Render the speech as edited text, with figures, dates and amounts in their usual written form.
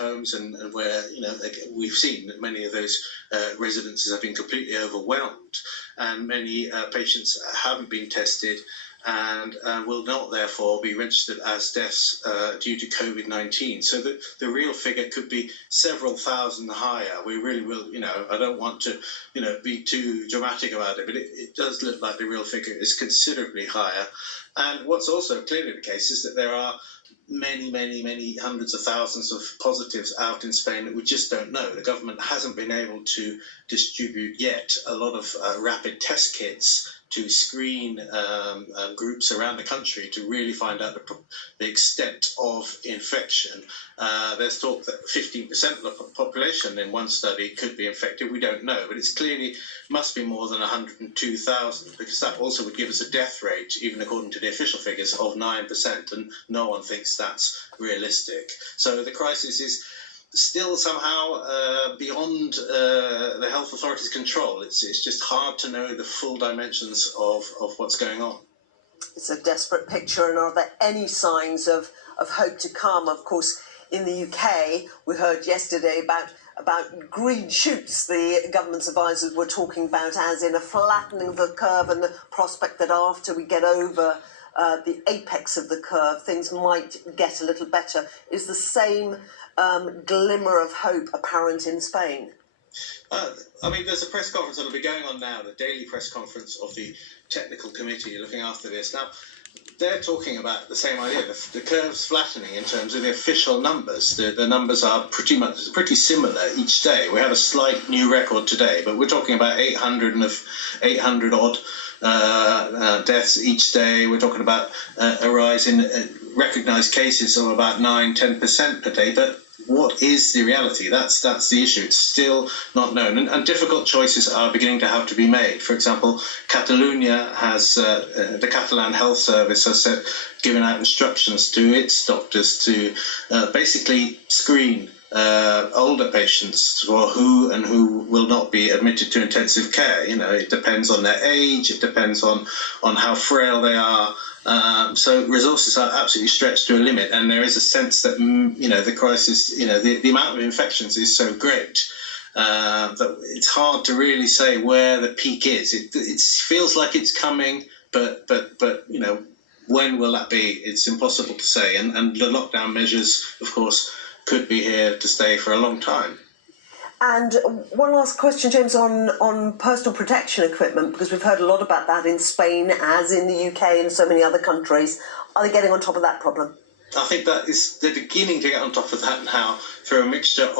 homes, and where we've seen that many of those residences have been completely overwhelmed, and many patients haven't been tested and will not therefore be registered as deaths due to COVID-19. So the real figure could be several thousand higher. We really will, I don't want to, be too dramatic about it, but it does look like the real figure is considerably higher. And what's also clearly the case is that there are many hundreds of thousands of positives out in Spain that we just don't know. The government hasn't been able to distribute yet a lot of rapid test kits to screen groups around the country to really find out the extent of infection. There's talk that 15% of the population in one study could be infected. We don't know, but it's clearly must be more than 102,000, because that also would give us a death rate, even according to the official figures, of 9%, and no one thinks that's realistic. So the crisis is still somehow beyond the health authorities' control. It's just hard to know the full dimensions of what's going on. It's a desperate picture, and are there any signs of hope to come? Of course, in the UK, we heard yesterday about green shoots. The government's advisors were talking about as in a flattening of the curve, and the prospect that after we get over the apex of the curve, things might get a little better. Is the same glimmer of hope apparent in Spain? There's a press conference that will be going on now, the daily press conference of the technical committee looking after this. Now, they're talking about the same idea. The curve's flattening in terms of the official numbers. The numbers are pretty similar each day. We have a slight new record today, but we're talking about 800 odd deaths each day. We're talking about a rise in recognised cases of about 9-10% per day. But what is the reality? That's the issue. It's still not known, and difficult choices are beginning to have to be made. For example, Catalonia has the Catalan Health Service has given out instructions to its doctors to basically screen older patients for who will not be admitted to intensive care. It depends on their age, it depends on how frail they are. So resources are absolutely stretched to a limit, and there is a sense that the crisis, the amount of infections is so great that it's hard to really say where the peak is. It feels like it's coming, but when will that be? It's impossible to say, and the lockdown measures, of course, could be here to stay for a long time. And one last question, James, on personal protection equipment, because we've heard a lot about that in Spain, as in the UK and so many other countries. Are they getting on top of that problem? I think that is they're beginning to get on top of that now through a mixture of